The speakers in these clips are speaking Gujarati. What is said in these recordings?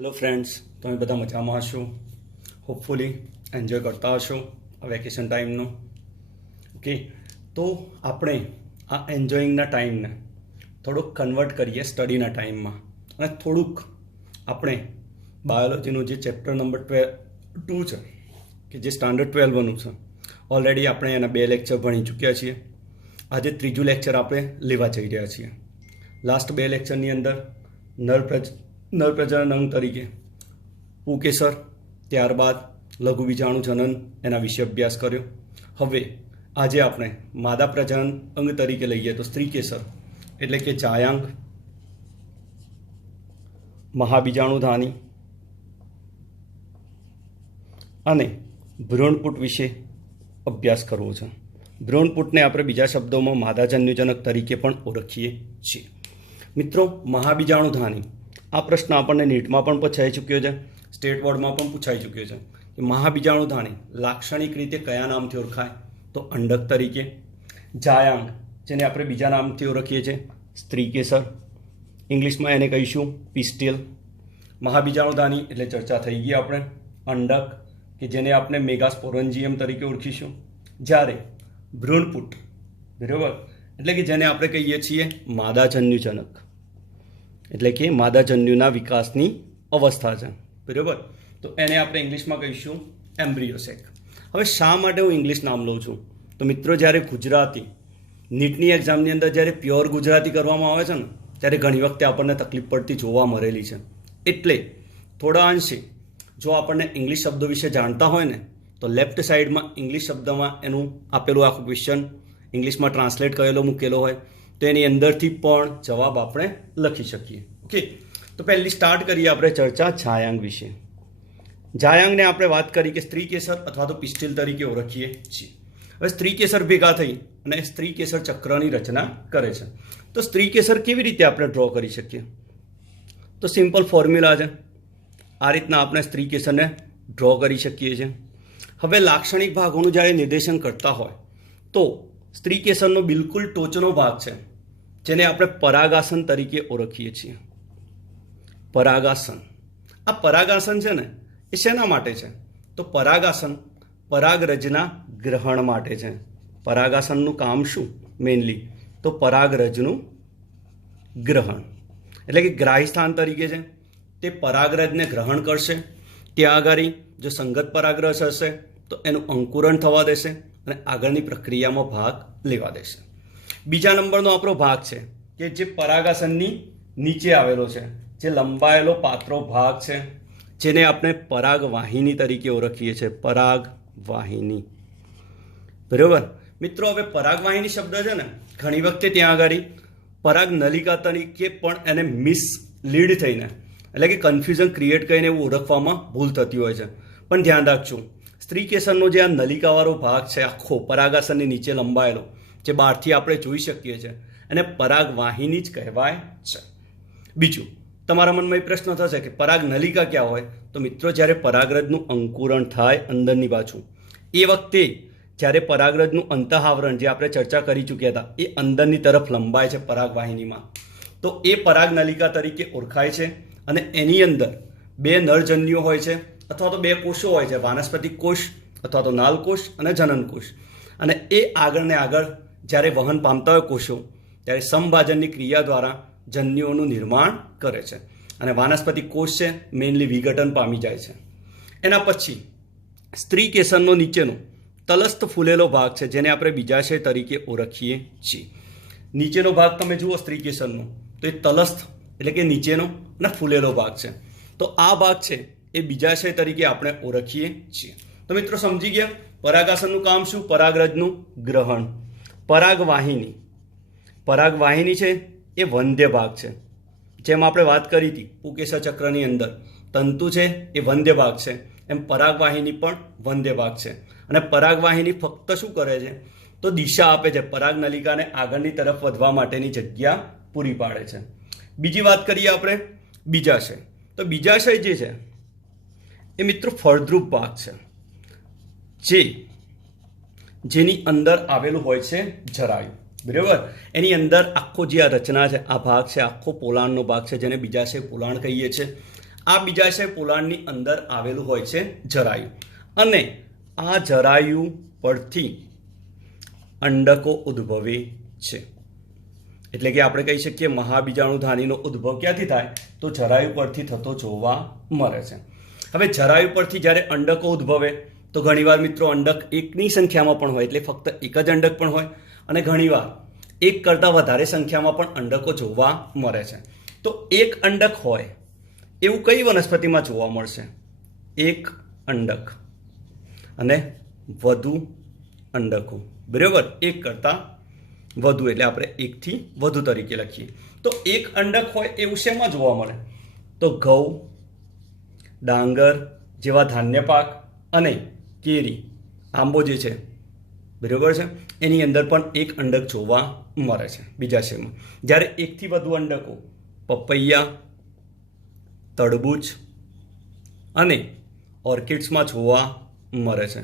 हेलो फ्रेंड्स, તમે બધા મજામાં હશો. હોપફુલી એન્જોય કરતા હશો આ વેકેશન ટાઈમનો. ઓકે, તો આપણે આ એન્જોયિંગના ટાઈમને થોડુંક કન્વર્ટ કરીએ સ્ટડીના ટાઈમમાં, અને થોડુંક આપણે બાયોલોજીનું જે ચેપ્ટર નંબર 2 છે, કે જે સ્ટાન્ડર્ડ 12નું છે, ઓલરેડી આપણે એના 2 લેક્ચર ભણી ચૂક્યા છીએ. આજે ત્રીજું લેક્ચર આપણે લેવા જઈ રહ્યા છીએ. લાસ્ટ 2 લેક્ચરની અંદર નર પ્રજનન અંગ તરીકે પુંકેસર, ત્યારબાદ લઘુ બીજાણુ જનન એના વિશે અભ્યાસ કર્યો. હવે આજે આપણે માદા પ્રજનન અંગ તરીકે લઈએ તો સ્ત્રીકેસર એટલે કે જાયાંગ, મહાબીજાણુધાની અને ભ્રૂણપુટ વિશે અભ્યાસ કરવો છે. ભ્રૂણપુટને આપણે બીજા શબ્દોમાં માદાજન્યુજનક તરીકે પણ ઓળખીએ છીએ. મિત્રો, મહાબીજાણુધાની આ પ્રશ્ન આપણને નીટમાં પણ પૂછાઈ ચૂક્યો છે, સ્ટેટ બોર્ડમાં પણ પૂછાઈ ચૂક્યો છે કે મહાબીજાણુધાની લાક્ષણિક રીતે કયા નામથી ઓળખાય? તો અંડક તરીકે. જાયાંગ, જેને આપણે બીજા નામથી ઓળખીએ છીએ સ્ત્રીકેસર, ઇંગ્લિશમાં એને કહીશું પિસ્ટિલ. મહાબીજાણુધાની એટલે ચર્ચા થઈ ગઈ આપણે. અંડક, કે જેને આપણે મેગાસ્પોરેન્જિયમ તરીકે ઓળખીશું. જ્યારે ભ્રૂણપુટ, બરાબર, એટલે કે જેને આપણે કહીએ છીએ માદાજન્યુજનક, એટલે કે માદાજન્યુના વિકાસની અવસ્થા છે, બરાબર. તો એને આપણે ઇંગ્લિશમાં કહીશું એમ્બ્રિયોસેક. હવે શા માટે હું ઇંગ્લિશ નામ લઉં છું? તો મિત્રો, જ્યારે ગુજરાતી નીટની એક્ઝામની અંદર જ્યારે પ્યોર ગુજરાતી કરવામાં આવે છે ને, ત્યારે ઘણી વખતે આપણને તકલીફ પડતી જોવા મળેલી છે. એટલે થોડા અંશે જો આપણને ઇંગ્લિશ શબ્દો વિશે જાણતા હોય ને, તો લેફ્ટ સાઈડમાં ઇંગ્લિશ શબ્દમાં એનું આપેલું આખું ક્વેશ્ચન ઇંગ્લિશમાં ટ્રાન્સલેટ કરેલો મૂકેલો હોય, તો એની અંદરથી પણ જવાબ આપણે લખી શકીએ. ઓકે, તો પહેલી સ્ટાર્ટ કરીએ આપણે ચર્ચા જાયાંગ વિશે. જાયાંગને આપણે વાત કરી કે સ્ત્રીકેસર અથવા તો પિસ્ટિલ તરીકે ઓળખીએ છીએ. હવે સ્ત્રીકેસર ભેગા થઈ અને સ્ત્રીકેસર ચક્રની રચના કરે છે. તો સ્ત્રીકેસર કેવી રીતે આપણે ડ્રો કરી શકીએ? તો સિમ્પલ ફોર્મ્યુલા છે. આ રીતના આપણે સ્ત્રીકેસરને ડ્રો કરી શકીએ છીએ. હવે લાક્ષણિક ભાગોનું જ્યારે નિર્દેશન કરતા હોય તો સ્ત્રીકેસરનો બિલકુલ ટોચનો ભાગ છે, જેને આપણે પરાગાસન તરીકે ઓળખીએ છીએ. પરાગાસન, આ પરાગાસન છે ને, એ શેના માટે છે? તો પરાગાસન પરાગરજના ગ્રહણ માટે છે. પરાગાસનનું કામ શું? મેઇનલી તો પરાગરજનું ગ્રહણ, એટલે કે ગ્રાહી સ્થાન તરીકે છે. તે પરાગરજને ગ્રહણ કરશે. ત્યાં આગળ જો સંગત પરાગરજ હશે તો એનું અંકુરણ થવા દેશે અને આગળની પ્રક્રિયામાં ભાગ લેવા દેશે. બીજા નંબરનો આપણો ભાગ છે કે જે પરાગાસનની નીચે આવેલો છે, જે લંબાયેલો પાતળો ભાગ છે, જેને આપણે પરાગવાહિની તરીકે ઓળખીએ છીએ. પરાગવાહિની, બરાબર. મિત્રો, હવે પરાગવાહિની શબ્દ છે ને, ઘણી વખતે ત્યાં આગળ પરાગ નલિકા તરીકે પણ એને મિસલીડ થઈને, એટલે કે કન્ફ્યુઝન ક્રિએટ કરીને એવું ઓળખવામાં ભૂલ થતી હોય છે. પણ ધ્યાન રાખજો, સ્ત્રીકેસરનો જે આ નલિકાવાળો ભાગ છે આખો પરાગાસનની નીચે લંબાયેલો, જે બહારથી આપણે જોઈ શકીએ છીએ, અને પરાગવાહિની જ કહેવાય છે. બીજું, તમારા મનમાં એ પ્રશ્ન થશે કે પરાગ નલિકા ક્યાં હોય? તો મિત્રો, જ્યારે પરાગરજનું અંકુરણ થાય અંદરની બાજુ, એ વખતે જ્યારે પરાગરજનું અંતઃઆવરણ જે આપણે ચર્ચા કરી ચૂક્યા હતા, એ અંદરની તરફ લંબાય છે પરાગવાહિનીમાં, તો એ પરાગ નલિકા તરીકે ઓળખાય છે. અને એની અંદર 2 નરજન્યુઓ હોય છે, અથવા તો 2 કોષો હોય છે, વાનસ્પતિક કોષ અથવા તો નાલકોષ અને જનનકોષ. અને એ આગળ ને આગળ જ્યારે વહન પામતા હોય કોષો, ત્યારે સમભાજનની ક્રિયા દ્વારા જન્યુઓનું નિર્માણ કરે છે. અને વાનસ્પતિક કોષ છે મેઇનલી વિઘટન પામી જાય છે. એના પછી સ્ત્રીકેસરનો નીચેનો તલસ્થ ફૂલેલો ભાગ છે, જેને આપણે બીજાશય તરીકે ઓળખીએ છીએ. નીચેનો ભાગ તમે જુઓ સ્ત્રીકેસરનો, તો એ તલસ્થ એટલે કે નીચેનો અને ફૂલેલો ભાગ છે. તો આ ભાગ છે એ બીજાશય તરીકે આપણે ઓળખીએ છીએ. તો મિત્રો, સમજી ગયા પરાગાસનનું કામ શું? પરાગરજનું ગ્રહણ. પરાગવાહિની, પરાગવાહિની છે એ વંધ્ય ભાગ છે. જેમ આપણે વાત કરી હતી પુંકેસર ચક્રની અંદર તંતુ છે એ વંધ્ય ભાગ છે, એમ પરાગવાહિની પણ વંધ્ય ભાગ છે. અને પરાગવાહિની ફક્ત શું કરે છે? તો દિશા આપે છે, પરાગ નલિકાને આગળની તરફ વધવા માટેની જગ્યા પૂરી પાડે છે. બીજી વાત કરીએ આપણે બીજાશય. તો બીજાશય જે છે એ મિત્રો ફળદ્રુપ ભાગ છે, જેની અંદર આવેલું હોય છે જરાયું. બરાબર. એની અંદર આખો જે આ રચના છે, આ ભાગ છે આખો પોલાણનો ભાગ છે, જેને બીજાશય પોલાણ કહીએ છીએ. આ બીજાશય પોલાણની અંદર આવેલું હોય છે જરાયુ, અને આ જરાયુ પરથી અંડકો ઉદ્ભવે છે. એટલે કે આપણે કહી શકીએ મહાબીજાણુધાનીનો ઉદ્ભવ ક્યાંથી થાય તો જરાયુ પરથી થતો જોવા મળે છે. હવે જરાયુ પરથી જ્યારે અંડકો ઉદ્ભવે તો ઘણીવાર મિત્રો અંડક એકની સંખ્યામાં પણ હોય, એટલે ફક્ત એક જ અંડક પણ હોય, અને ઘણીવાર એક કરતાં વધારે સંખ્યામાં પણ અંડકો જોવા મળે છે. તો એક અંડક હોય એવું કઈ વનસ્પતિમાં જોવા મળશે? એક અંડક અને વધુ અંડકો, બરાબર, એક કરતાં વધુ, એટલે આપણે એકથી વધુ તરીકે લખીએ. તો એક અંડક હોય એવું શેમાં જોવા મળે? તો ઘઉં, ડાંગર જેવા ધાન્ય પાક અને કેરી, આંબો જે છે, બરાબર છે, એની અંદર પણ એક અંડક જોવા મળે છે બીજાશયમાં. જ્યારે એકથી વધુ અંડકો પપૈયા, તરબૂચ અને ઓર્કિડ્સમાં જોવા મળે છે.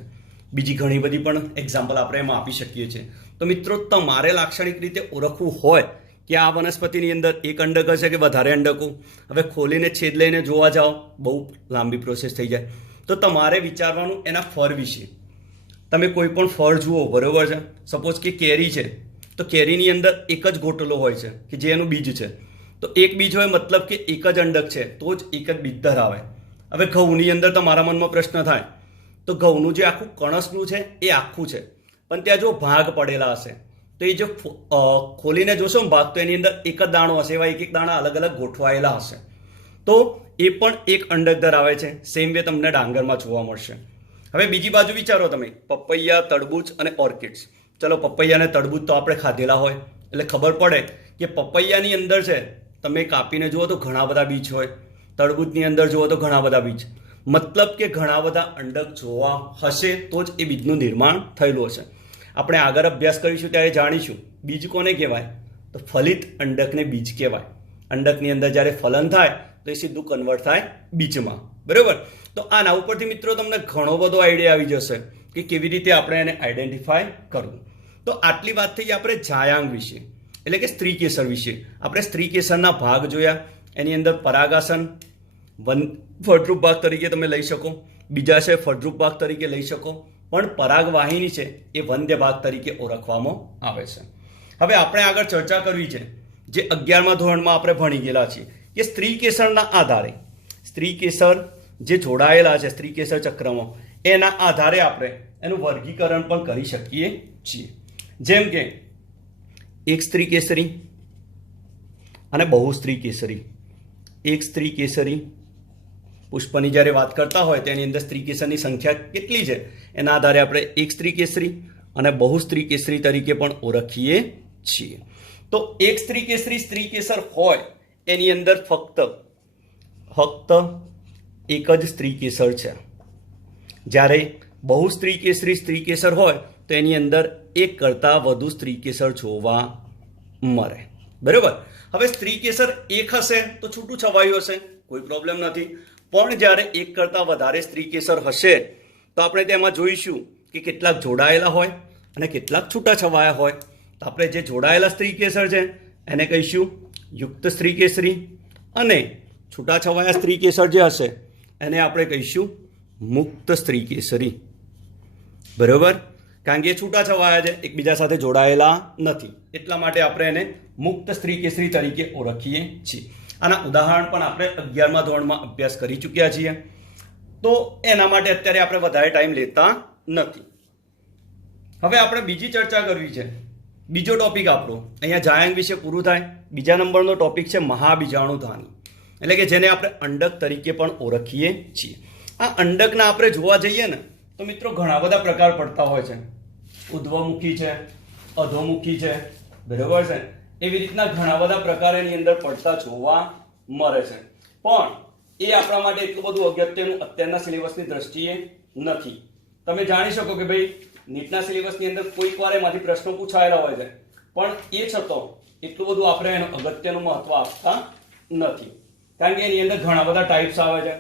બીજી ઘણી બધી પણ એક્ઝામ્પલ આપણે એમાં આપી શકીએ છીએ. તો મિત્રો તમારે લાક્ષણિક રીતે ઓળખવું હોય કે આ વનસ્પતિની અંદર એક અંડક હશે કે વધારે અંડકો, હવે ખોલીને છેદ લઈને જોવા જાઓ બહુ લાંબી પ્રોસેસ થઈ જાય. તો તમારે વિચારવાનું એના ફળ વિશે. તમે કોઈ પણ ફળ જુઓ, બરાબર છે, સપોઝ કે કેરી છે તો કેરીની અંદર એક જ ગોટલો હોય છે કે જે એનું બીજ છે. તો એક બીજ હોય મતલબ કે એક જ અંડક છે, તો જ એક જ બીજ ધરાવે. હવે ઘઉંની અંદર તમારા મનમાં પ્રશ્ન થાય તો ઘઉંનું જે આખું કણસનું છે એ આખું છે, પણ ત્યાં જો ભાગ પડેલા હશે તો એ જો ખોલીને જોશો ને ભાગ, તો એની અંદર એક જ દાણો હશે, એવા એક દાણા અલગ અલગ ગોઠવાયેલા હશે. તો એ પણ એક અંડક ધરાવે છે. સેમ વે તમને ડાંગરમાં જોવા મળશે. હવે બીજી બાજુ વિચારો તમે, પપૈયા, તરબૂચ અને ઓર્કિડ્સ. ચલો પપૈયા અને તરબૂચ તો આપણે ખાધેલા હોય એટલે ખબર પડે કે પપૈયાની અંદર છે તમે કાપીને જુઓ તો ઘણા બધા બીજ હોય, તરબૂચની અંદર જુઓ તો ઘણા બધા બીજ, મતલબ કે ઘણા બધા અંડક જોવા હશે તો જ એ બીજનું નિર્માણ થયેલું હશે. આપણે આગળ અભ્યાસ કરીશું ત્યારે જાણીશું બીજ કોને કહેવાય, તો ફલિત અંડકને બીજ કહેવાય. અંડકની અંદર જ્યારે ફલન થાય તો એ સીધું કન્વર્ટ થાય બીજમાં, બરાબર. તો આના ઉપરથી મિત્રો તમને ઘણો બધો આઈડિયા આવી જશે કે કેવી રીતે આપણે એને આઈડેન્ટિફાય કરવું. તો આટલી વાત થઈ આપણે જાયાંગ વિશે, એટલે કે સ્ત્રી કેસર વિશે. આપણે સ્ત્રી કેસરના ભાગ જોયા. એની અંદર પરાગાસન ફળદ્રુપ ભાગ તરીકે તમે લઈ શકો, બીજાશય ફળદ્રુપ ભાગ તરીકે લઈ શકો, પણ પરાગવાહિની છે એ વંદ્ય ભાગ તરીકે ઓળખવામાં આવે છે. હવે આપણે આગળ ચર્ચા કરવી છે જે 11મા ધોરણમાં આપણે ભણી ગયેલા છીએ કે સ્ત્રી કેસરના આધારે, સ્ત્રી કેસર જે જોડાયેલા છે સ્ત્રી કેસર ચક્રમાં, એના આધારે આપણે એનું વર્ગીકરણ પણ કરી શકીએ છીએ. જેમ કે એક સ્ત્રી કેસરી અને બહુ સ્ત્રી કેસરી. એક સ્ત્રી કેસરી પુષ્પની જ્યારે વાત કરતા હોય તો એની અંદર સ્ત્રી કેસરની સંખ્યા કેટલી છે એના આધારે આપણે એક સ્ત્રી કેસરી અને બહુ સ્ત્રી કેસરી તરીકે પણ ઓળખીએ છીએ. તો એક સ્ત્રી કેસર હોય એની અંદર ફક્ત એક જ સ્ત્રી કેસર છે. જ્યારે બહુ સ્ત્રી કેસર હોય તો એની અંદર એક કરતાં વધુ સ્ત્રી કેસર જોવા મળે, બરાબર. હવે સ્ત્રી કેસર એક હશે તો છૂટું છવાયું હશે, કોઈ પ્રોબ્લેમ નથી. પણ જ્યારે એક કરતાં વધારે સ્ત્રી કેસર હશે તો આપણે તેમાં જોઈશું કે કેટલાક જોડાયેલા હોય અને કેટલાક છૂટા છવાયા હોય. તો આપણે જે જોડાયેલા સ્ત્રી કેસર છે એને કહીશું યુક્ત સ્ત્રી કેસરી, અને છૂટા છવાયા સ્ત્રી કેસર જે હશે એને આપણે કહીશું મુક્ત સ્ત્રી કેસરી, બરાબર. કારણ કે એ છૂટા છવાયા છે, એકબીજા સાથે જોડાયેલા નથી, એટલા માટે આપણે એને મુક્ત સ્ત્રી કેસરી તરીકે ઓળખીએ છીએ. આના ઉદાહરણ પણ આપણે 11મા ધોરણમાં અભ્યાસ કરી ચૂક્યા છીએ, તો એના માટે અત્યારે આપણે વધારે ટાઈમ લેતા નથી. હવે આપણે બીજી ચર્ચા કરવી છે. બીજો ટોપિક આપણો અહીંયા જાયાંગ વિશે પૂરું થાય. બીજા નંબરનો ટોપિક છે મહાબીજાણુધાની, એટલે કે જેને આપણે અંડક તરીકે પણ ઓળખીએ છીએ. આ અંડકના આપણે જોવા જઈએ ને તો મિત્રો ઘણા બધા પ્રકાર પડતા હોય છે. ઉધ્વમુખી છે, અધોમુખી છે, બરાબર છે. એવી રીતના ઘણા બધા પ્રકાર એની અંદર પડતા જોવા મળે છે. પણ એ આપણા માટે એટલું બધું અગત્યનું અત્યારના સિલેબસની દ્રષ્ટિએ નથી. તમે જાણી શકો કે ભાઈ નીટના સિલેબસની અંદર કોઈક વાર એમાંથી પ્રશ્નો પૂછાયેલા હોય છે, પણ એ છતાં એટલું બધું આપણે એનું અગત્યનું મહત્વ આપતા નથી. કારણ કે એની અંદર ઘણા બધા ટાઈપ્સ આવે છે,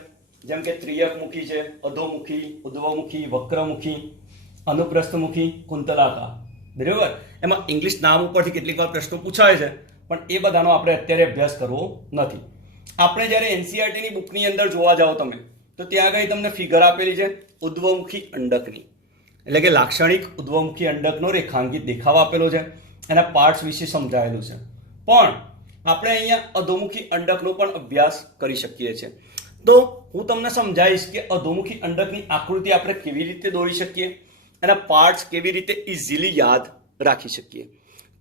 જેમ કે ત્રિયકમુખી છે, અધોમુખી, ઉદ્ધવમુખી, વક્રમુખી, અનુપ્રસ્થમુખી, કુંતલાકાર, બરાબર. એમાં ઇંગ્લિશ નામ ઉપરથી કેટલીક વાર પ્રશ્નો પૂછાય છે, પણ એ બધાનો આપણે અત્યારે અભ્યાસ કરવો નથી. આપણે જ્યારે એનસીઈઆરટીની બુકની અંદર જોવા જાઓ તમે તો ત્યાં આગળ તમને ફિગર આપેલી છે ઉદ્ધવમુખી અંડકની, એટલે કે લાક્ષણિક ઉદ્ધવમુખી અંડકનો રેખાંકિત દેખાવ આપેલો છે, એના પાર્ટ્સ વિશે સમજાયેલું છે. પણ આપણે અહીંયા અધોમુખી અંડકનો પણ અભ્યાસ કરી શકીએ છીએ. તો હું તમને સમજાવીશ કે અધોમુખી અંડકની આકૃતિ આપણે કેવી રીતે દોરી શકીએ, એના પાર્ટ્સ કેવી રીતે ઇઝીલી યાદ રાખી શકીએ.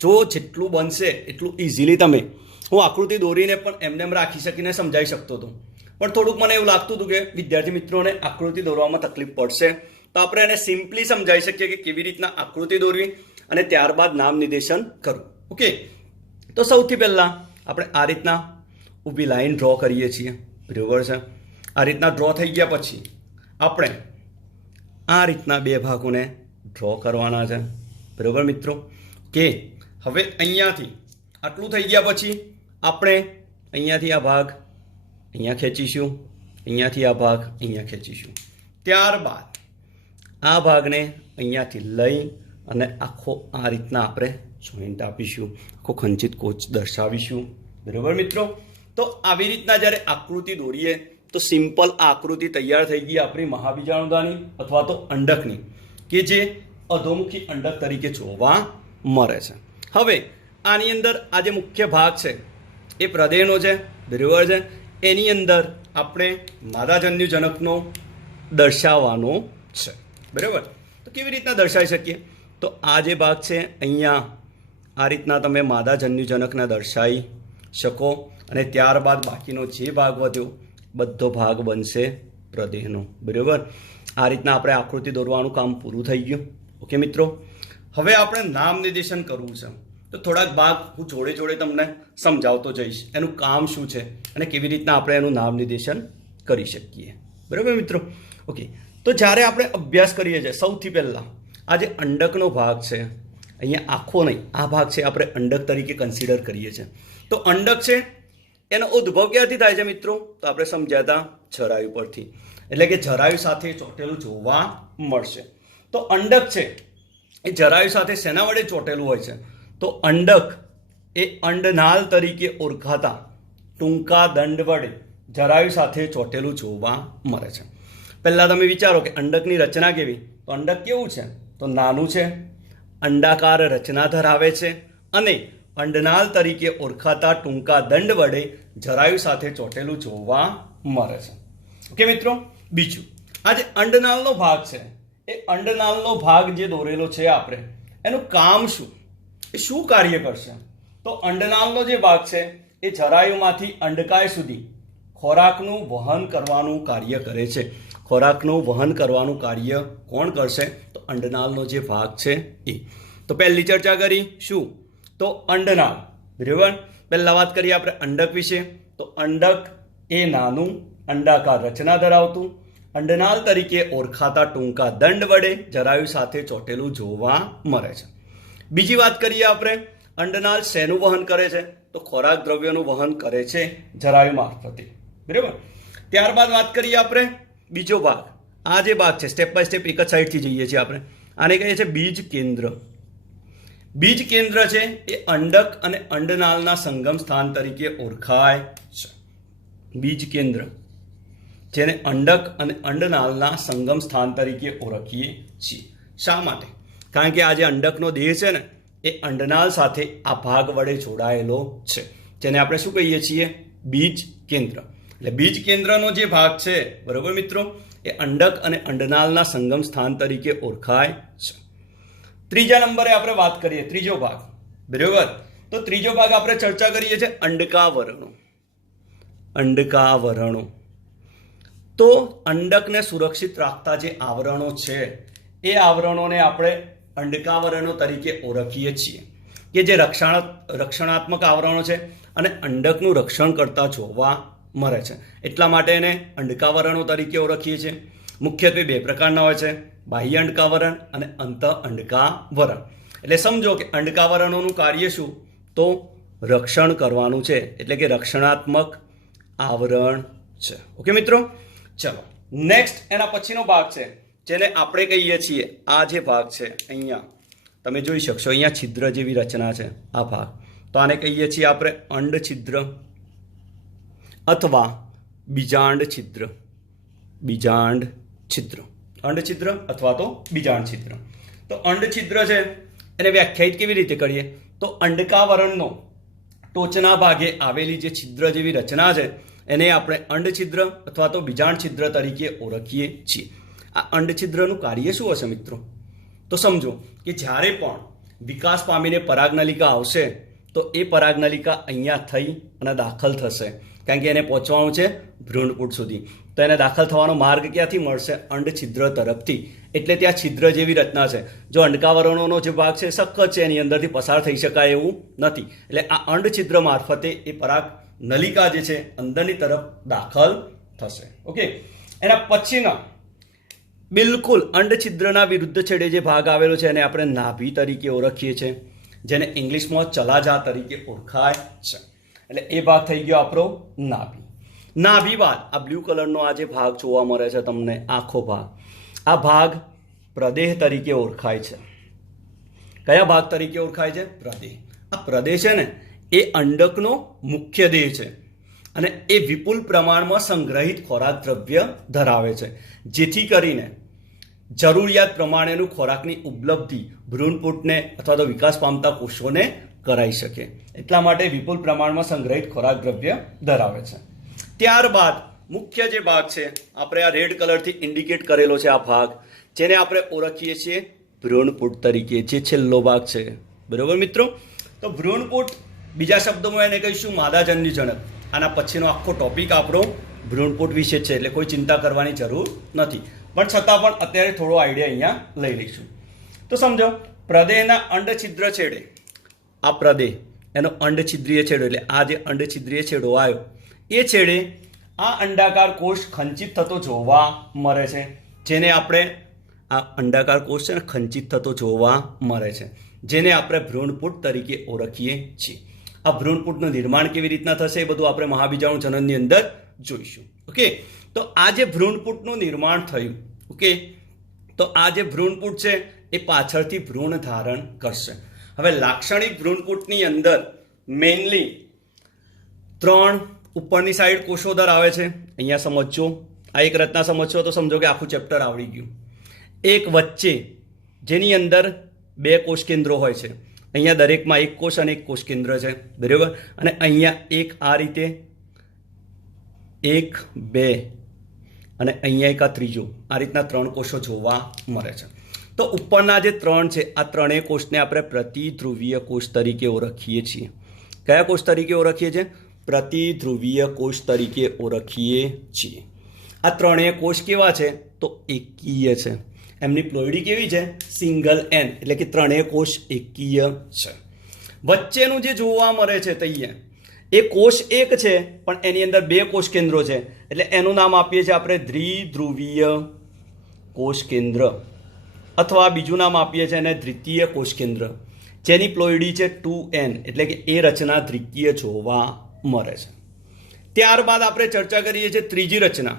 જો જેટલું બનશે એટલું ઇઝીલી તમે, હું આકૃતિ દોરીને પણ એમને રાખી શકીને સમજાવી શકતો હતો, પણ થોડુંક મને એવું લાગતું હતું કે વિદ્યાર્થી મિત્રોને આકૃતિ દોરવામાં તકલીફ પડશે, તો આપણે એને સિમ્પલી સમજાવી શકીએ કે કેવી રીતના આકૃતિ દોરવી અને ત્યારબાદ નામ નિર્દેશન કરવું. ઓકે, તો સૌથી પહેલાં આપણે આ રીતના ઊભી લાઈન ડ્રો કરીએ છીએ, બરાબર છે. આ રીતના ડ્રો થઈ ગયા પછી આપણે આ રીતના બે ભાગોને ડ્રો કરવાના છે, બરાબર મિત્રો. કે હવે અહીંયાથી આટલું થઈ ગયા પછી આપણે અહીંયાથી આ ભાગ અહીંયા ખેંચીશું, અહીંયાથી આ ભાગ અહીંયા ખેંચીશું. ત્યારબાદ આ ભાગને અહીંયાથી લઈ અને આખો આ રીતના આપણે જોઈન્ટ આપીશું, આખો ખંચિત કોચ દર્શાવીશું, બરાબર મિત્રો. તો આવી રીતના જ્યારે આકૃતિ દોરીએ તો સિમ્પલ આ આકૃતિ તૈયાર થઈ ગઈ આપણી મહાબીજાણુધાની અથવા તો અંડકની, કે જે અધોમુખી અંડક તરીકે જોવા મળે છે. હવે આની અંદર આ જે મુખ્ય ભાગ છે એ પ્રદેહનો છે, બરાબર છે. એની અંદર આપણે માદાજન્યુ જનકનો દર્શાવવાનો છે, બરાબર. તો કેવી રીતના દર્શાવી શકીએ? તો આ જે ભાગ છે અહીંયા આ રીતના તમે માદાજન્યુ જનકને દર્શાવી શકો, અને ત્યારબાદ બાકીનો જે ભાગ વધ્યો બધો ભાગ બનશે પ્રદેહનો, બરાબર. આ રીતના આપણે આકૃતિ દોરવાનું કામ પૂરું થઈ ગયું. ઓકે મિત્રો, હવે આપણે નામ નિર્દેશન કરવું છે, તો થોડાક ભાગ હું જોડે જોડે તમને સમજાવતો જઈશ એનું કામ શું છે અને કેવી રીતના આપણે એનું નામ નિર્દેશન કરી શકીએ, બરાબર મિત્રો. ઓકે, તો જ્યારે આપણે અભ્યાસ કરીએ છીએ સૌથી પહેલાં આ જે અંડકનો ભાગ છે, અહીંયા આખો નહીં, આ ભાગ છે આપણે અંડક તરીકે કન્સિડર કરીએ છીએ. તો અંડક છે એનો ઉદ્ભવ ક્યાંથી થાય છે મિત્રો? તો આપણે સમજ્યા હતા જરાયુ પરથી, એટલે કે જરાયુ સાથે ચોટેલું જોવા મળશે. તો અંડક છે એ જરાયુ સાથે શેના વડે ચોટેલું હોય છે? તો અંડક એ અંડનાલ તરીકે ઓળખાતા ટૂંકા દંડ વડે જરાયુ સાથે ચોટેલું જોવા મળે છે. પહેલાં તમે વિચારો કે અંડકની રચના કેવી? તો અંડક કેવું છે? તો નાનું છે, અંડાકાર રચના ધરાવે છે અને અંડનાલ તરીકે ઓળખાતા ટૂંકા દંડ વડે જરાયુ સાથે ચોટેલું જોવા મળે છે. ઓકે મિત્રો, બીજું આ જે અંડનાલનો ભાગ છે એ અંડનાલનો ભાગ જે દોરેલો છે આપણે, એનું કામ શું, એ શું કાર્ય કરશે? તો અંડનાલનો જે ભાગ છે એ જરાયુમાંથી અંડકાય સુધી ખોરાકનું વહન કરવાનું કાર્ય કરે છે. ખોરાકનું વહન કરવાનું કાર્ય કોણ કરશે? તો અંડનાલનો જે ભાગ છે એ. તો પહેલી ચર્ચા કરી શું? તો અંડનાલ, બરાબર. પહેલાં વાત કરીએ આપણે અંડક વિશે. તો અંડક એ નાનું અંડાકાર રચના ધરાવતું અંડનાલ તરીકે ઓળખાતા ટૂંકા દંડ વડે જરાયુ સાથે ચોટેલું જોવા મળે છે. બીજી વાત કરીએ આપણે, અંડનાલ શેનું વહન કરે છે? તો ખોરાક દ્રવ્યોનું વહન કરે છે જરાયુ મારફતે, બરાબર. ત્યારબાદ વાત કરીએ આપણે બીજો ભાગ, આ જે ભાગ છે સ્ટેપ બાય સ્ટેપ એક જ સાઈડથી જઈએ છીએ આપણે, આને કહીએ છીએ બીજ કેન્દ્ર. બીજ કેન્દ્ર છે એ અંડક અને અંડનાલના સંગમ સ્થાન તરીકે ઓળખાય છે. બીજ કેન્દ્ર જેને અંડક અને અંડનાલના સંગમ સ્થાન તરીકે ઓળખીએ છીએ. શા માટે? કારણ કે આ જે અંડકનો દેહ છે ને એ અંડનાલ સાથે આ ભાગ વડે જોડાયેલો છે, જેને આપણે શું કહીએ છીએ? બીજ કેન્દ્ર. એટલે બીજ કેન્દ્રનો જે ભાગ છે, બરાબર મિત્રો, એ અંડક અને અંડનાલના સંગમ સ્થાન તરીકે ઓળખાય છે. ત્રીજા નંબરે આપણે વાત કરીએ ત્રીજો ભાગ, બરાબર. તો ત્રીજો ભાગ આપણે ચર્ચા કરીએ છીએ અંડકાવરણો. અંડકાવરણો તો અંડકને સુરક્ષિત રાખતા જે આવરણો છે એ આવરણોને આપણે અંડકાવરણો તરીકે ઓળખીએ છીએ, કે જે રક્ષણાત્મક આવરણો છે અને અંડકનું રક્ષણ કરતા જોવા મળે છે. એટલા માટે એને અંડકાવરણો તરીકે ઓળખીએ છીએ. મુખ્યત્વે બે પ્રકારના હોય છે, બાહ્ય અંડકાવરણ અને અંતઃ અંડકાવરણ. એટલે સમજો કે અંડકાવરણોનું કાર્ય શું? તો રક્ષણ કરવાનું છે, એટલે કે રક્ષણાત્મક આવરણ છે. ઓકે મિત્રો, ચલો નેક્સ્ટ એના પછીનો ભાગ છે જેને આપણે કહીએ છીએ, આ જે ભાગ છે અહીંયા તમે જોઈ શકશો, અહીંયા છિદ્ર જેવી રચના છે આ ભાગ, તો આને કહીએ છીએ આપણે અંડ છિદ્ર. અથવા બીજાંડ છિદ્ર. બીજાંડ છિદ્ર, અંડ છિદ્ર અથવા તો બીજાંડ છિદ્ર. તો અંડ છિદ્ર છે એને વ્યાખ્યાયિત કેવી રીતે કરીએ? તો અંડકાવરણનો ટોચના ભાગે આવેલી જે છિદ્ર જેવી રચના છે એને આપણે અંડ છિદ્ર અથવા તો બીજાંડ છિદ્ર તરીકે ઓળખીએ છીએ. આ અંડ છિદ્રનું કાર્ય શું હશે મિત્રો? તો સમજો કે જ્યારે પણ વિકાસ પામીને પરાગનલિકા આવશે તો એ પરાગનલિકા અહીંયા થઈ અને દાખલ થશે, કારણ કે એને પહોંચવાનું છે ભ્રૂણપુટ સુધી. તો એને દાખલ થવાનો માર્ગ ક્યાંથી મળશે? અંડ છિદ્ર તરફથી. એટલે ત્યાં છિદ્ર જેવી રચના છે. જો અંડકાવરણોનો જે ભાગ છે સખત છે, એની અંદરથી પસાર થઈ શકાય એવું નથી. એટલે આ અંડ છિદ્ર મારફતે એ પરાગ નલિકા જે છે અંદરની તરફ દાખલ થશે. ઓકે, એના પછીના બિલકુલ અંડ છિદ્રના વિરુદ્ધ છેડે જે ભાગ આવેલો છે એને આપણે નાભી તરીકે ઓળખીએ છીએ, જેને ઇંગ્લિશમાં ચલાજા તરીકે ઓળખાય છે. એટલે એ ભાગ થઈ ગયો આપણો નાભી. નાભી બાદ આ બ્લુ કલરનો આ જે ભાગ જોવા મળે છે તમને, આખો ભાગ, આ ભાગ પ્રદેહ તરીકે ઓળખાય છે. કયા ભાગ તરીકે ઓળખાય છે? પ્રદેહ. આ પ્રદેહ છે ને એ અંડકનો મુખ્ય દેહ છે અને એ વિપુલ પ્રમાણમાં સંગ્રહિત ખોરાક દ્રવ્ય ધરાવે છે, જેથી કરીને જરૂરિયાત પ્રમાણેનું ખોરાકની ઉપલબ્ધિ ભ્રૂણપુટને અથવા તો વિકાસ પામતા કોષોને કરાઈ શકે. એટલા માટે વિપુલ પ્રમાણમાં સંગ્રહિત ખોરાક દ્રવ્ય ધરાવે છે. ત્યારબાદ મુખ્ય જે ભાગ છે આપણે આ રેડ કલરથી ઇન્ડિકેટ કરેલો છે, આ ભાગ જેને આપણે ઓળખીએ છીએ ભ્રૂણપુટ તરીકે, જે છેલ્લો ભાગ છે. બરોબર મિત્રો? તો ભ્રૂણપુટ, બીજા શબ્દોમાં એને કહીશું માદાજન્યુજનક. આના પછીનો આખો ટોપિક આપણો ભ્રૂણપુટ વિશે છે, એટલે કોઈ ચિંતા કરવાની જરૂર નથી. પણ છતાં પણ અત્યારે થોડો આઈડિયા અહીંયા લઈ લઈશું. તો સમજો, પ્રદેહના અંડછિદ્ર છેડે, આ પ્રદેહ એનો અંડછિદ્રીય છેડો, એટલે આ જે અંડછિદ્રીય છેડો આવ્યો એ છેડે આ અંડાકાર કોષ ખંચિત થતો જોવા મળે છે, જેને આપણે આ અંડાકાર કોષ છે ને ખંચિત થતો જોવા મળે છે, જેને આપણે ભ્રૂણપુટ તરીકે ઓળખીએ છીએ. આ ભ્રૂણપુટનું નિર્માણ કેવી રીતના થશે એ બધું આપણે મહાબીજાણુ જનનની અંદર જોઈશું. ઓકે, તો આ જે ભ્રૂણપુટનું નિર્માણ થયું, ઓકે, તો આ જે ભ્રૂણપુટ છે એ પાછળથી ભ્રૂણ ધારણ કરશે. હવે લાક્ષણિક ભ્રૂણપુટની અંદર મેઇનલી 3 ઉપરની સાઈડ કોષો ધરાવે છે. અહીંયા સમજો, આ એક રચના સમજશો તો સમજો કે આખું ચેપ્ટર આવડી ગયું. એક વચ્ચે જેની અંદર 2 કોષ કેન્દ્રો હોય છે. અહીંયા દરેકમાં 1 કોષ અને 1 કોષ કેન્દ્ર છે. બરાબર? અને અહીંયા એક આ રીતે 1, 2 અને અહીંયા એક આ ત્રીજો, આ રીતના 3 કોષો જોવા મળે છે. તો ઉપરના જે 3 છે આ ત્રણેય કોષને આપણે પ્રતિધ્રુવીય કોષ તરીકે ઓળખીએ છીએ. કયા કોષ તરીકે ઓળખીએ છીએ? પ્રતિધ્રુવીય કોષ તરીકે ઓળખીએ છીએ. આ ત્રણેય કોષ કેવા છે? તો એકીય છે. એમની પ્લોઇડી કેવી છે? સિંગલ એન, એટલે કે ત્રણેય કોષ એકીય છે. વચ્ચેનું જે જોવા મળે છે તૈયાર એ કોષ એક છે, પણ એની અંદર 2 કોષ કેન્દ્રો છે, એટલે એનું નામ આપીએ છીએ આપણે દ્વિધ્રુવીય કોષ કેન્દ્ર, અથવા બીજું નામ આપીએ છીએ એને દ્વિતીય કોષ કેન્દ્ર, જેની પ્લોઇડી છે 2n, એટલે કે એ રચના દ્વિતીય જોવા મળે છે. ત્યારબાદ આપણે ચર્ચા કરીએ છીએ ત્રીજી રચના.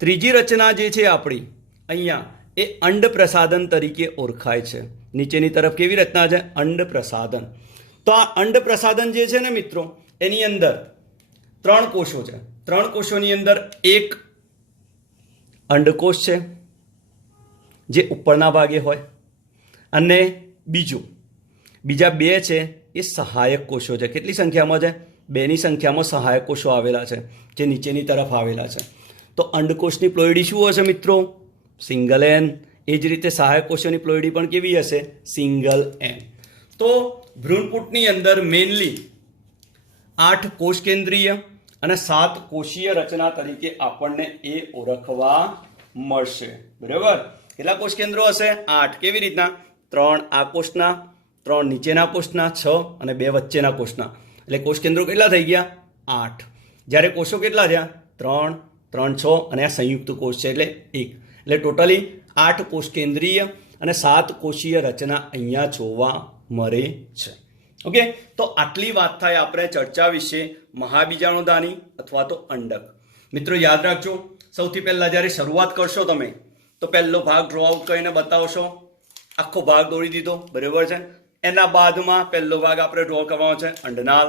ત્રીજી રચના જે છે આપણી અહીંયા એ અંડ પ્રસાદન તરીકે ઓળખાય છે. નીચેની તરફ કેવી રચના છે? અંડ પ્રસાદન. તો આ અંડ પ્રસાદન જે છે ને મિત્રો, એની અંદર 3 કોષો છે. 3 કોષોની અંદર એક અંડકોષ છે જે ઉપરના ભાગે હોય, અને બીજા 2 છે એ સહાયક કોષો છે. કેટલી સંખ્યામાં છે? 2ની સંખ્યામાં સહાયક કોષો આવેલા છે, જે નીચેની તરફ આવેલા છે. તો અંડકોષની પ્લોઇડી શું હશે મિત્રો? Single N. એ જ રીતે સહાયક કોષોની પ્લોઇડી પણ કેવી હશે? Single N. તો ભ્રૂણપુટની અંદર મેઇનલી 8 કોષ કેન્દ્રીય અને 7 કોષીય રચના તરીકે આપણને એ ઓળખવા મળશે. બરાબર? કેટલા કોષ કેન્દ્રો હશે? 8. કેવી રીતના? 3 આ કોષના, 3 નીચેના કોષના, 6 અને 2 વચ્ચેના કોષના. એટલે કોષ કેન્દ્રો કેટલા થઈ ગયા? 8. જ્યારે કોષો કેટલા થયા? 3, 3, 6 અને આ સંયુક્ત કોષ છે એટલે 1. એટલે ટોટલી 8 કોષ કેન્દ્રીય અને 7 કોષીય રચના અહીંયા જોવા મળે છે. ઓકે, તો આટલી વાત થાય આપણે ચર્ચા વિશે મહાબીજાણુધાની અથવા તો અંડક. મિત્રો યાદ રાખજો, સૌથી પહેલાં જ્યારે શરૂઆત કરશો તમે તો પહેલો ભાગ ડ્રો આઉટ કરીને બતાવશો. આખો ભાગ દોડી દીધો, બરાબર છે. એના બાદમાં પહેલો ભાગ આપણે ડ્રો કરવાનો છે અંડનાલ.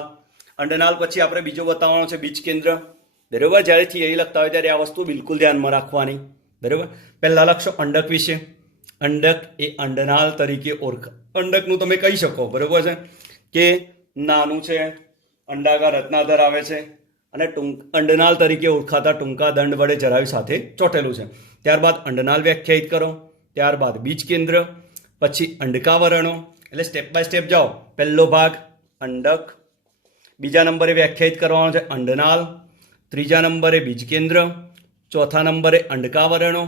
અંડનાલ પછી આપણે બીજો બતાવવાનો છે બીજ કેન્દ્ર. બરાબર. જ્યારે થિયરી લખતા હોય ત્યારે આ વસ્તુ બિલકુલ ધ્યાનમાં રાખવાની. બરાબર. પહેલા લખશો અંડક વિશે. અંડક એ અંડનાળ તરીકે અંડકનું તમે કહી શકો. બરાબર છે કે નાનું છે, અંડાકાર રચના ધરાવે છે અને અંડનાળ તરીકે ઓળખાતા ટૂંકા દંડ વડે જરાવી સાથે ચોટેલું છે. ત્યારબાદ અંડનાળ વ્યાખ્યાયિત કરો, ત્યારબાદ બીજ કેન્દ્ર, પછી અંડકાવરણો. એટલે સ્ટેપ બાય સ્ટેપ જાઓ. પહેલો ભાગ અંડક, બીજા નંબરે વ્યાખ્યાયિત કરવાનો છે અંડનાળ, ત્રીજા નંબરે બીજ કેન્દ્ર, ચોથા નંબરે અંડકાવરણો.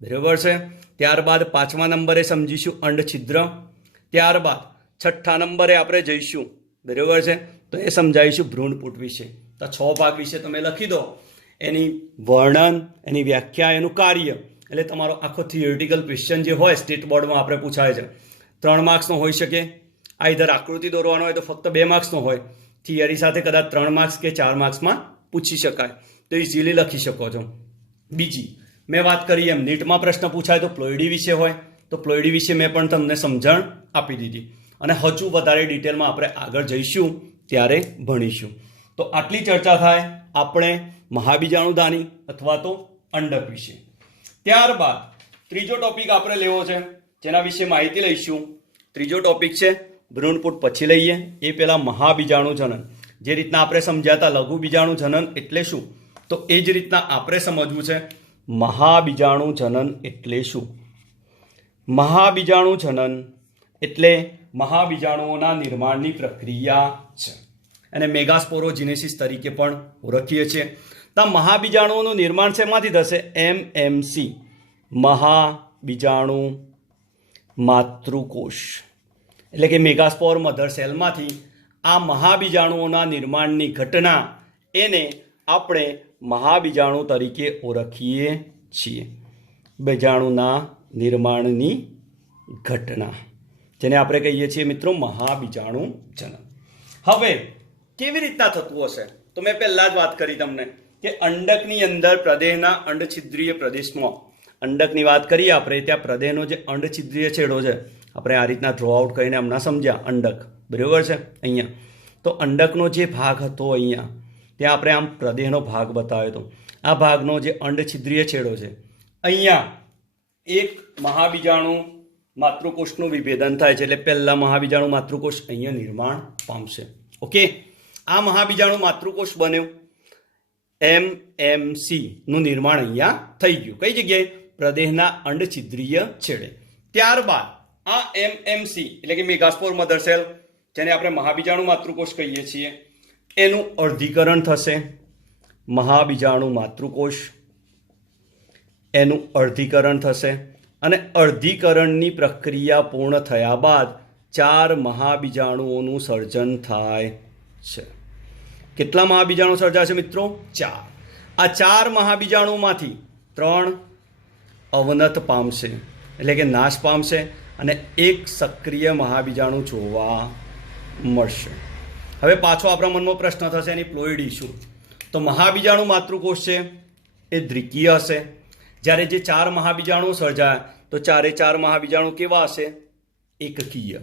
બરાબર છે. ત્યારબાદ પાંચમા નંબરે સમજીશું અંડછિદ્ર. ત્યારબાદ છઠ્ઠા નંબરે આપણે જઈશું. બરાબર છે. તો એ સમજાવીશું ભ્રૂણપુટ વિશે. તો 6 ભાગ વિશે તમે લખી દો. એની વર્ણન, એની વ્યાખ્યા, એનું કાર્ય. એટલે તમારો આખો થિયોરિટિકલ ક્વેશ્ચન જે હોય સ્ટેટ બોર્ડમાં આપણે પૂછાય છે 3 માર્ક્સનો હોઈ શકે. આ ઇધર આકૃતિ દોરવાનો હોય તો ફક્ત 2 માર્ક્સનો હોય. થિયરી સાથે કદાચ 3 માર્ક્સ કે 4 માર્ક્સમાં પૂછી શકાય. તો ઇઝીલી લખી શકો છો. બીજી મેં વાત કરી એમ નીટમાં પ્રશ્ન પૂછાય તો પ્લોઇડી વિશે હોય તો પ્લોઇડી વિશે મેં પણ તમને સમજણ આપી દીધી. અને હજુ વધારે ડિટેલમાં આપણે આગળ જઈશું ત્યારે ભણીશું. તો આટલી ચર્ચા થાય આપણે મહાબીજાણુધાની અથવા તો અંડક વિશે. ત્યારબાદ ત્રીજો ટોપિક આપણે લેવો છે જેના વિશે માહિતી લઈશું. ત્રીજો ટોપિક છે ભ્રૂણપુટ. પછી લઈએ એ પહેલા મહાબીજાણુ જનન. જે રીતના આપણે સમજ્યા હતા લઘુ બીજાણુ જનન એટલે શું, તો એ જ રીતના આપણે સમજવું છે મહાબીજાણુ જનન એટલે શું. મહાબીજાણુ જનન એટલે મહાબીજાણુઓના નિર્માણની પ્રક્રિયા છે. અને મેગાસ્પોરોજીનેસિસ તરીકે પણ ઓળખીએ છીએ. તો મહાબીજાણુઓનું નિર્માણ શેમાંથી થશે? MMC મહાબીજાણુ માતૃકોષ એટલે કે મેગાસ્પોર મધર સેલમાંથી આ મહાબીજાણુઓના નિર્માણની ઘટના એને આપણે મહાબીજાણુ તરીકે ઓળખીએ છીએ. બીજાણુના નિર્માણની ઘટના જેને આપણે કહીએ છીએ મિત્રો મહાબીજાણુ જનન. હવે કેવી રીતના થતું હશે? તો મેં પહેલા જ વાત કરી તમને કે અંડકની અંદર પ્રદેહના અંડછિદ્રીય પ્રદેશમાં અંડકની વાત કરીએ આપણે ત્યાં પ્રદેહનો જે અંડછિદ્રીય છેડો છે આપણે આ રીતના ડ્રો આઉટ કરીને હમણાં સમજ્યા અંડક. બરાબર છે. અહીંયા તો અંડકનો જે ભાગ હતો અહીંયા ત્યાં આપણે આમ પ્રદેહનો ભાગ બતાવ્યો હતો. આ ભાગનો જે અંડછિદ્રીય છેડો છે અહીંયા એક મહાબીજાણુ માતૃકોષનું વિભેદન થાય છે. એટલે પહેલા મહાબીજાણુ માતૃકોષ અહીંયા નિર્માણ પામશે. ઓકે. આ મહાબીજાણુ માતૃકોષ બન્યો. MMC નું નિર્માણ અહીંયા થઈ ગયું. કઈ જગ્યાએ? પ્રદેહના અંડછિદ્રીય છેડે. ત્યારબાદ આ MMC એટલે કે મેગાસ્પોર મધર સેલ જેને આપણે મહાબીજાણુ માતૃકોષ કહીએ છીએ એનું અર્ધીકરણ થશે. મહાબીજાણુ માતૃકોષ એનું અર્ધીકરણ થશે અને અર્ધીકરણની પ્રક્રિયા પૂર્ણ થયા બાદ 4 મહાબીજાણુઓનું સર્જન થાય છે. કેટલા મહાબીજાણુ સર્જાશે મિત્રો? 4. આ 4 મહાબીજાણુમાંથી 3 અવનત પામશે એટલે કે નાશ પામશે અને 1 સક્રિય મહાબીજાણુ જોવા મળશે. હવે પાછો આપણા મનમાં પ્રશ્ન થશે એની પ્લોઇડી શું? તો મહાબીજાણુ માતૃકોષ છે એ દ્વિકીય હશે. જ્યારે જે 4 મહાબીજાણુ સર્જાયા તો 4 મહાબીજાણુ કેવા હશે? એકકીય.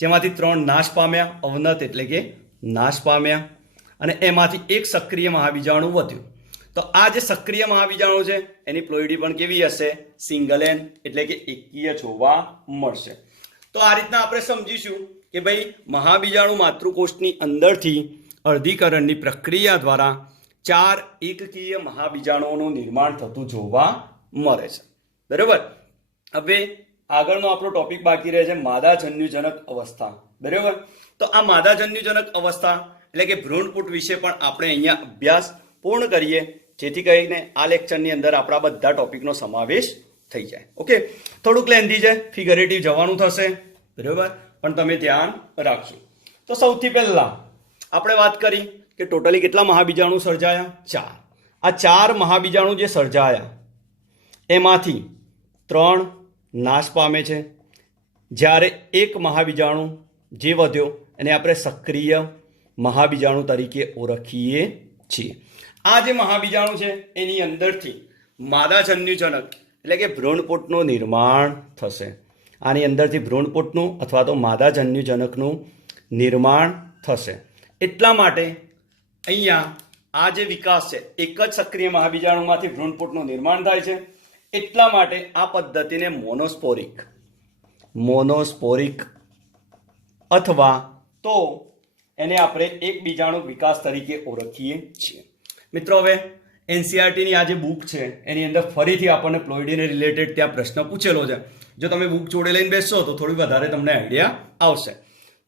જેમાંથી 3 નાશ પામ્યા, અવનત એટલે કે નાશ પામ્યા અને એમાંથી 1 સક્રિય મહાબીજાણુ વધ્યું. તો આ જે સક્રિય મહાબીજાણુ છે એની પ્લોઇડી પણ કેવી હશે? સિંગલ એન એટલે કે એકકીય જોવા મળશે. તો આ રીતના આપણે સમજીશું કે ભાઈ મહાબીજાણુ માતૃકોષની અંદરથી અર્ધીકરણની પ્રક્રિયા દ્વારા 4 એકકીય મહાબીજાણુઓનું નિર્માણ થતું જોવા મળે છે. બરાબર. હવે આગળનો આપણો ટોપિક બાકી રહે છે માદાજન્યુજનક અવસ્થા. બરાબર. તો આ માદાજન્યુજનક અવસ્થા એટલે કે ભ્રૂણપુટ વિશે પણ આપણે અહીંયા અભ્યાસ પૂર્ણ કરીએ જેથી કરીને આ લેક્ચરની અંદર આપણા બધા ટોપિકનો સમાવેશ થઈ જાય. ઓકે. થોડુંક લેન્ધી છે, ફિગરેટિવ જવાનું થશે. બરાબર. પણ તમે ધ્યાન રાખજો. તો સૌથી પહેલા આપણે વાત કરી કે ટોટલી કેટલા મહાબીજાણુ સર્જાયા? 4. આ 4 મહાબીજાણુ જે સર્જાયા એમાંથી 3 નાશ પામે છે. જ્યારે 1 મહાબીજાણુ જે વધ્યો એને આપણે સક્રિય મહાબીજાણુ તરીકે ઓળખીએ છીએ. આ જે મહાબીજાણુ છે એની અંદરથી માદાજન્યુજનક એટલે કે ભ્રૂણપુટનું નિર્માણ થશે. આની અંદરથી ભ્રૂણપુટનું અથવા તો માદાજન્યુજનકનું નિર્માણ થશે. એટલા માટે અહીંયા આ જે વિકાસ છે એક જ સક્રિય મહાબીજાણુમાંથી ભ્રૂણપૂટનું નિર્માણ થાય છે. એટલા માટે આ પદ્ધતિને મોનોસ્પોરિક અથવા તો એને આપણે એક બીજાણુ વિકાસ તરીકે ઓળખીએ છીએ. મિત્રો હવે એનસીઆરટીની આ જે બુક છે એની અંદર ફરીથી આપણને પ્લોઇડીને રિલેટેડ ત્યાં પ્રશ્ન પૂછેલો છે. જો તમે બુક જોડે લઈને બેસશો તો થોડી વધારે તમને આઈડિયા આવશે.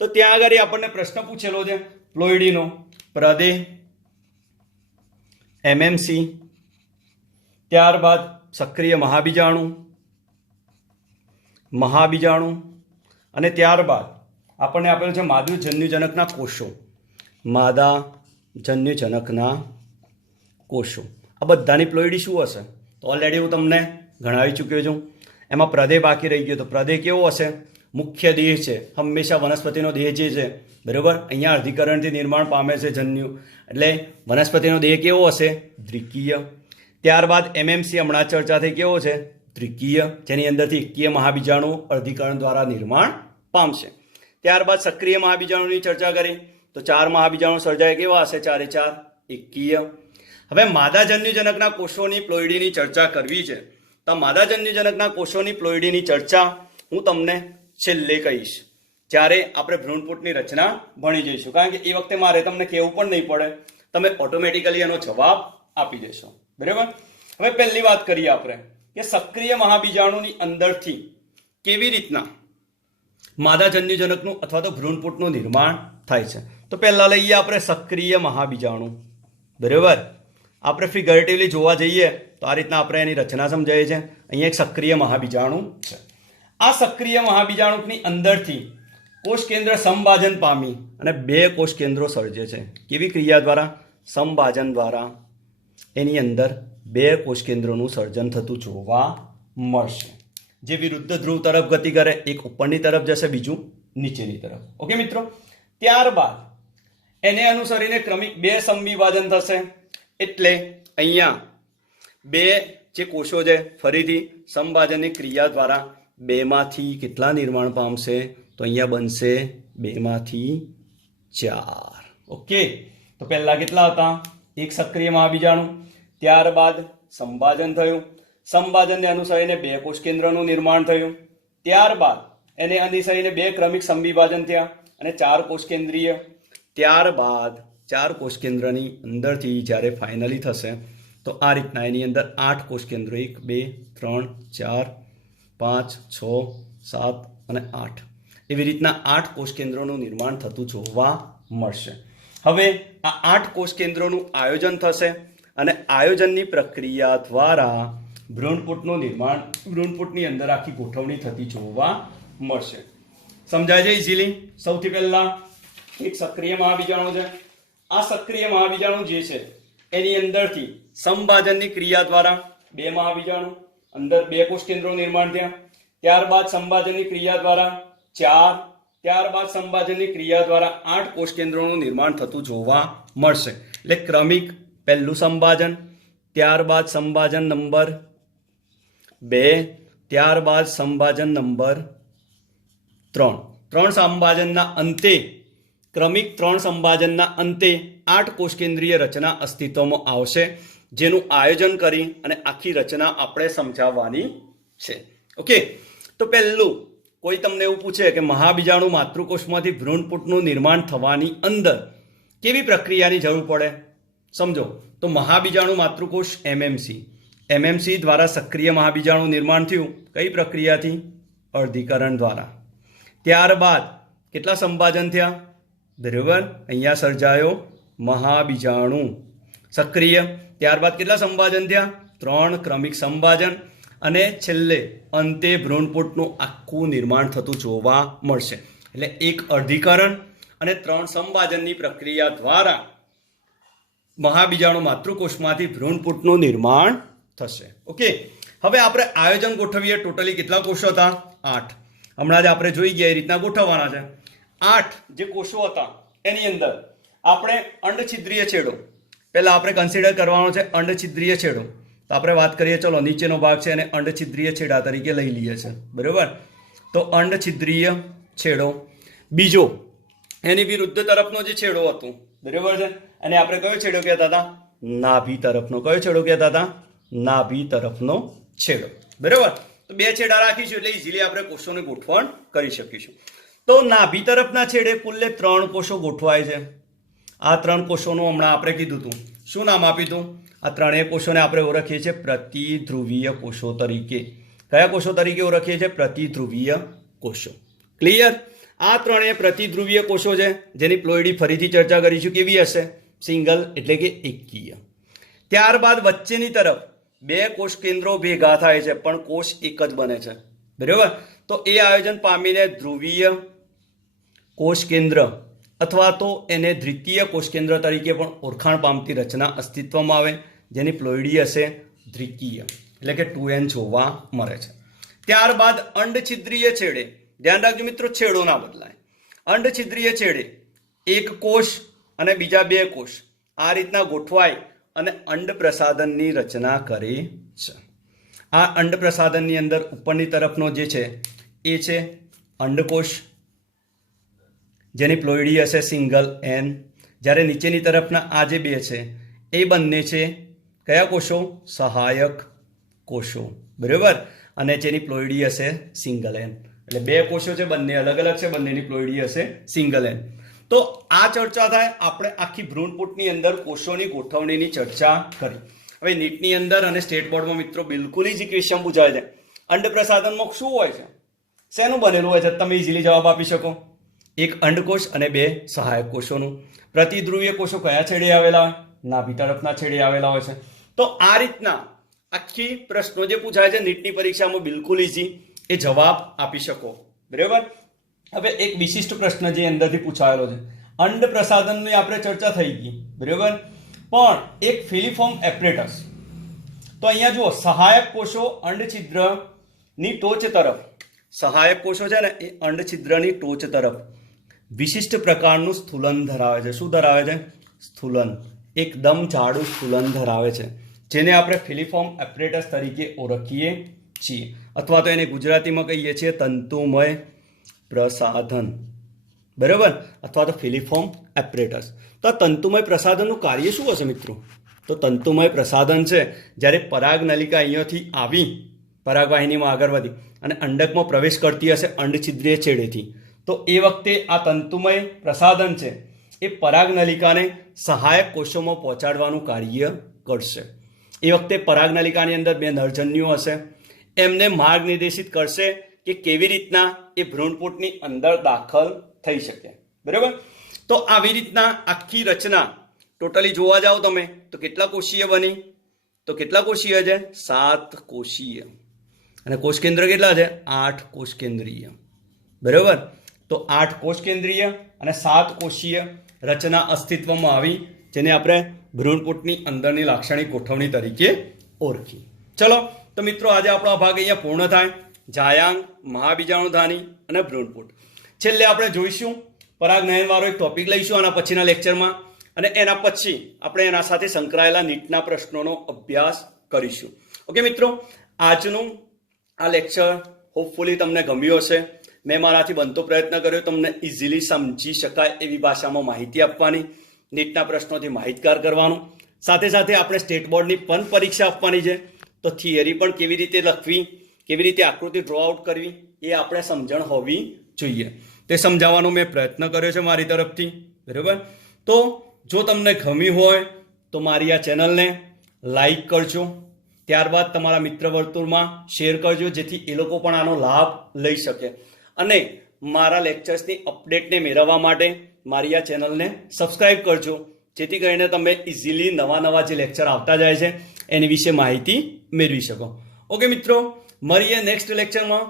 તો ત્યાં આગળ આપણને પ્રશ્ન પૂછેલો છે પ્લોઇડીનો, પ્રદેહ, એમએમસી, ત્યારબાદ સક્રિય મહાબીજાણુ અને ત્યારબાદ આપણને આપેલું છે માદાજન્યુજનકના કોષો. આ બધાની પ્લોઇડી શું હશે? તો ઓલરેડી હું તમને ગણાવી ચૂક્યો છું. એમાં પ્રદેહ બાકી રહી ગયો. તો પ્રદેહ કેવો હશે? મુખ્ય દેહ છે. હંમેશા વનસ્પતિનો દેહ જે છે, બરાબર, અહીંયા અર્ધીકરણથી નિર્માણ પામે છે જન્યુ, એટલે વનસ્પતિનો દેહ કેવો હશે? દ્વિકીય. ત્યારબાદ એમએમસી હમણાં ચર્ચા થઈ, કેવો છે? દ્વિકીય, જેની અંદરથી એકકીય મહાબીજાણુ અર્ધીકરણ દ્વારા નિર્માણ પામશે. ત્યારબાદ સક્રિય મહાબીજાણુની ચર્ચા કરી તો 4 મહાબીજાણુ સર્જાય, કેવા હશે? 4 એ 4 એકકીય. હવે માદાજન્યુજનકના કોષોની પ્લોઇડીની ચર્ચા કરવી છે. તો માદાજન્યુજનકના કોષોની પ્લોઇડીની ચર્ચા હું તમને છેલ્લે કહીશ, જ્યારે આપણે ભ્રૂણપૂટની રચના ભણી જઈશું. કારણ કે એ વખતે મારે તમને કહેવું પણ નહીં પડે, તમે ઓટોમેટિકલી એનો જવાબ આપી દેશો. બરાબર. હવે પહેલી વાત કરીએ આપણે કે સક્રિય મહાબીજાણુની અંદરથી કેવી રીતના માદાજન્યુજનકનું અથવા તો ભ્રૂણપૂટનું નિર્માણ થાય છે. તો પહેલા લઈએ આપણે સક્રિય મહાબીજાણુ. બરાબર. આપણે ફિગરેટિવલી જોવા જઈએ તો આ રીતના આપણે એની રચના સમજાય છે. અહીંયા એક સક્રિય મહાબીજાણુ છે. આ સક્રિય મહાબીજાણુની અંદરથી કોષ કેન્દ્ર સમભાજન પામી અને 2 કોષ કેન્દ્રો સર્જે છે. કેવી ક્રિયા દ્વારા? સમભાજન દ્વારા. એની અંદર 2 કોષ કેન્દ્રોનું સર્જન થતું જોવા મળશે, જે વિરુદ્ધ ધ્રુવ તરફ ગતિ કરે. એક ઉપરની તરફ જશે, બીજું નીચેની તરફ. ઓકે મિત્રો. ત્યારબાદ એને અનુસરીને ક્રમિક 2 સમવિભાજન થશે. એટલે અહીંયા 2 જે કોષો છે ફરીથી સમભાજનની ક્રિયા દ્વારા 2 માંથી કેટલા નિર્માણ પામશે? તો અહીંયા બનશે 2 માંથી 4. ઓકે. તો પહેલા કેટલા હતા? એક સક્રિય મહાબીજાણુ, ત્યારબાદ સંભાજન થયું, સંભાજનને અનુસરીને 2 કોષ કેન્દ્રનું નિર્માણ થયું, ત્યારબાદ એને અનુસરીને 2 ક્રમિક સમવિભાજન થયા અને 4 કોષ કેન્દ્રીય. ત્યારબાદ 4 કોષ કેન્દ્રની અંદરથી જ્યારે ફાઇનલી થશે તો આ રીતના એની અંદર 8 કોષ કેન્દ્રો, 1 2 3 4 5 6 7 અને 8, એવી રીતના 8 કોષ કેન્દ્રોનું નિર્માણ થતું જોવા મળશે. હવે આ 8 કોષ કેન્દ્રોનું આયોજન થશે અને આયોજનની પ્રક્રિયા દ્વારા ભ્રૂણપૂટનું નિર્માણ, ભ્રૂણપૂટની અંદર આખી ગોઠવણી થતી જોવા મળશે. સમજાય છે ઇઝીલી? સૌથી પહેલા એક સક્રિય મહાબીજાણુ છે. આ સક્રિય મહાબીજાણુ જે છે એની અંદરથી સમભાજનની ક્રિયા દ્વારા 2 મહાબીજાણુ, અંદર 2 કોષ કેન્દ્રો નિર્માણ થયા. ત્યારબાદ સંભાજનની ક્રિયા દ્વારા 4, ત્યારબાદ સંભાજનની ક્રિયા દ્વારા 8 કોષ કેન્દ્રોનું નિર્માણ થતું જોવા મળશે. એટલે ક્રમિક પહેલું સંભાજન, ત્યારબાદ સંભાજન નંબર 2, ત્યારબાદ સંભાજન નંબર 3. 3 સંભાજનના અંતે, ક્રમિક 3 સંભાજનના અંતે 8 કોષ કેન્દ્રીય રચના અસ્તિત્વમાં આવશે, જેનું આયોજન કરી અને આખી રચના આપણે સમજાવવાની છે. ઓકે. તો પહેલું કોઈ તમને એવું પૂછે કે મહાબીજાણુ માતૃકોષમાંથી ભ્રૂણપૂટનું નિર્માણ થવાની અંદર કેવી પ્રક્રિયાની જરૂર પડે? સમજો. તો મહાબીજાણુ માતૃકોષ એમએમસી દ્વારા સક્રિય મહાબીજાણુ નિર્માણ થયું. કઈ પ્રક્રિયાથી? અર્ધીકરણ દ્વારા. ત્યારબાદ કેટલા સંભાજન થયા? બરાબર. અહીંયા સર્જાયો મહાબીજાણુ સક્રિય. ત્યારબાદ કેટલા સંભાજન થયા? 3 ક્રમિક સંભાજન અને છેલ્લે અંતે ભ્રૂણપૂટનું આખું નિર્માણ થતું જોવા મળશે. એટલે એક અર્ધીકરણ અને 3 સંભાજનની પ્રક્રિયા દ્વારા મહાબીજાણુ માતૃકોષમાંથી ભ્રૂણપૂટનું નિર્માણ થશે. ઓકે. હવે આપણે આયોજન ગોઠવીએ. ટોટલી કેટલા કોષો હતા? 8. હમણાં જ આપણે જોઈ ગયા એ રીતના ગોઠવવાના છે. 8 જે કોષો હતા એની અંદર આપણે અંડછિદ્રીય છેડો પહેલા આપણે કન્સિડર કરવાનો છે. અંડછિદ્રીય છેડો તો આપણે વાત કરીએ, ચલો નીચેનો ભાગ છે એને અંડછિદ્રીય છેડા તરીકે લઈ લઈએ છે. બરાબર. તો અંડછિદ્રીય છેડો. બીજો એની વિરુદ્ધ તરફનો જે છેડો હતો, બરાબર છે, અને આપણે કયો છેડો કહેતા હતા? નાભી તરફનો. કયો છેડો કહેતા હતા? નાભી તરફનો છેડો. બરાબર. તો બે છેડા રાખીશું એટલે ઇઝીલી આપણે કોષોની ગોઠવણ કરી શકીશું. તો નાભી તરફના છેડે કુલ્લે 3 કોષો ગોઠવાય છે. આ 3 કોષોનું હમણાં આપણે કીધું હતું. શું નામ આપ્યું હતું? આ ત્રણેય કોષોને આપણે ઓળખીએ છીએ પ્રતિધ્રુવીય કોષો તરીકે. કયા કોષો તરીકે ઓળખીએ છીએ? પ્રતિધ્રુવીય કોષો. ક્લિયર? આ ત્રણેય પ્રતિધ્રુવીય કોષો છે જેની પ્લોઇડી ફરીથી ચર્ચા કરીશું. કેવી હશે? સિંગલ એટલે કે એકકીય. ત્યારબાદ વચ્ચેની તરફ 2 કોષ કેન્દ્રો ભેગા થાય છે પણ કોષ એક જ બને છે. બરાબર. તો એ આયોજન પામીને ધ્રુવીય કોષ કેન્દ્ર અથવા તો એને દ્વિતીય કોષ કેન્દ્ર તરીકે પણ ઓળખાણ પામતી રચના અસ્તિત્વમાં આવે જેની પ્લોઇડી હશે દ્વિકીય એટલે કે 2n જોવા મળે છે. ત્યારબાદ અંડછિદ્રીય છેડે, ધ્યાન રાખજો મિત્રો, છેડો ના બદલાય. અંડછિદ્રીય છેડે એક કોષ અને બીજા 2 કોષ આ રીતના ગોઠવાય અને અંડ પ્રસાધનની રચના કરે છે. આ અંડ પ્રસાધનની અંદર ઉપરની તરફનો જે છે એ છે અંડકોષ જેની પ્લોઇડી હશે સિંગલ n. જ્યારે નીચેની તરફના આ જે 2 છે એ બંને છે કયા કોષો? સહાયક કોષો. બરાબર. અને જેની પ્લોઇડી હશે સિંગલ n. એટલે 2 કોષો છે, બંને અલગ અલગ છે, બંનેની પ્લોઇડી હશે સિંગલ n. તો આ ચર્ચા થાય. આપણે આખી ભ્રૂણપૂટની અંદર કોષોની ગોઠવણીની ચર્ચા કરી. હવે નીટની અંદર અને સ્ટેટ બોર્ડમાં મિત્રો બિલકુલ જ ક્વેશ્ચન પૂછાય છે. અંડ પ્રસાધનમાં શું હોય છે? શેનું બનેલું હોય છે? તમે ઇઝીલી જવાબ આપી શકો. એક અંડકોષ અને 2 સહાયક કોષોનું. પ્રતિધ્રુવીય કોષો કયા છેડે આવેલા હોય? નાભી તરફના છેડે આવેલા હોય છે. તો આ રીતના આખી પ્રશ્નો જે પૂછાય છે નીટની પરીક્ષામાં બિલકુલ ઇઝી એ જવાબ આપી શકો. બરાબર. હવે એક વિશિષ્ટ પ્રશ્ન જે અંદરથી પૂછાયેલો છે. અંડ પ્રસાધનની આપણે ચર્ચા થઈ ગઈ. બરાબર. પણ એક ફિલિફોર્મ એપરેટસ. તો અહીંયા જુઓ, સહાયક કોષો અંડછિદ્રની ટોચ તરફ, સહાયક કોષો છે ને એ અંડછિદ્રની ટોચ તરફ વિશિષ્ટ પ્રકારનું સ્થૂલન ધરાવે છે. શું ધરાવે છે? સ્થૂલન. એકદમ જાડું સ્થૂલન ધરાવે છે જેને આપણે ફિલિફોર્મ એપરેટસ તરીકે ઓળખીએ છીએ, અથવા તો એને ગુજરાતીમાં કહીએ છીએ તંતુમય પ્રસાધન. બરાબર. અથવા તો ફિલિફોર્મ એપરેટસ. તો આ તંતુમય પ્રસાધનનું કાર્ય શું હશે મિત્રો? તો તંતુમય પ્રસાધન છે જ્યારે પરાગનલિકા અહીંયાથી આવી પરાગવાહિનીમાં આગળ વધી અને અંડકમાં પ્રવેશ કરતી હશે અંડછિદ્રીય છેડેથી, તો એ વખતે આ તંતુમય પ્રસાધન છે એ પરાગનલિકાને સહાયક કોષોમાં પહોંચાડવાનું કાર્ય કરશે. એ વખતે પરાગનલિકાની અંદર 2 નરજન્યુઓ હશે. એમને માર્ગ નિર્દેશિત કરશે કે કેવી રીતના એ ભ્રૂણપૂટની અંદર દાખલ થઈ શકે. બરાબર. તો આવી રીતના આખી રચના ટોટલી જોવા જાઓ તમે તો કેટલા કોષીય બની? તો કેટલા કોષીય છે? 7 કોષીય. અને કોષ કેન્દ્ર કેટલા છે? 8 કોષ કેન્દ્રીય. બરાબર. તો 8 કોષ કેન્દ્રીય અને 7 કોષીય રચના અસ્તિત્વમાં આવી જેને આપણે ભ્રૂણપૂટની અંદરની લાક્ષણિક ગોઠવણી તરીકે ઓળખી. ચલો તો મિત્રો આજે આપણો આ ભાગ અહીંયા પૂર્ણ થાય. જાયાંગ, મહાબીજાણુધાની અને ભ્રૂણપૂટ. છેલ્લે આપણે જોઈશું પરાગનયનવાળો એક ટોપિક લઈશું આના પછીના લેક્ચરમાં, અને એના પછી આપણે એના સાથે સંકળાયેલા નીટના પ્રશ્નોનો અભ્યાસ કરીશું. ઓકે મિત્રો, આજનું આ લેક્ચર હોપફુલી તમને ગમ્યું હશે. મેં મારાથી બનતો પ્રયત્ન કર્યો તમને ઇઝીલી સમજી શકાય એવી ભાષામાં માહિતી આપવાની, નીટના પ્રશ્નોથી માહિતગાર કરવાનું. સાથે સાથે આપણે સ્ટેટ બોર્ડની પણ પરીક્ષા આપવાની છે, તો થિયરી પણ કેવી રીતે લખવી, કેવી રીતે આકૃતિ ડ્રો આઉટ કરવી એ આપણે સમજણ હોવી જોઈએ. તે સમજાવવાનો મેં પ્રયત્ન કર્યો છે મારી તરફથી. બરાબર. તો જો તમને ગમ્યું હોય તો મારી આ ચેનલને લાઈક કરજો, ત્યારબાદ તમારા મિત્ર વર્તુળમાં શેર કરજો જેથી એ લોકો પણ આનો લાભ લઈ શકે. અને મારા લેક્ચર્સની અપડેટને મેળવવા માટે મારી આ ચેનલને સબસ્ક્રાઈબ કરજો જેથી કરીને તમે ઇઝીલી નવા જે લેક્ચર આવતા જાય છે એની વિશે માહિતી મેળવી શકો. ઓકે મિત્રો, મળીએ નેક્સ્ટ લેક્ચરમાં.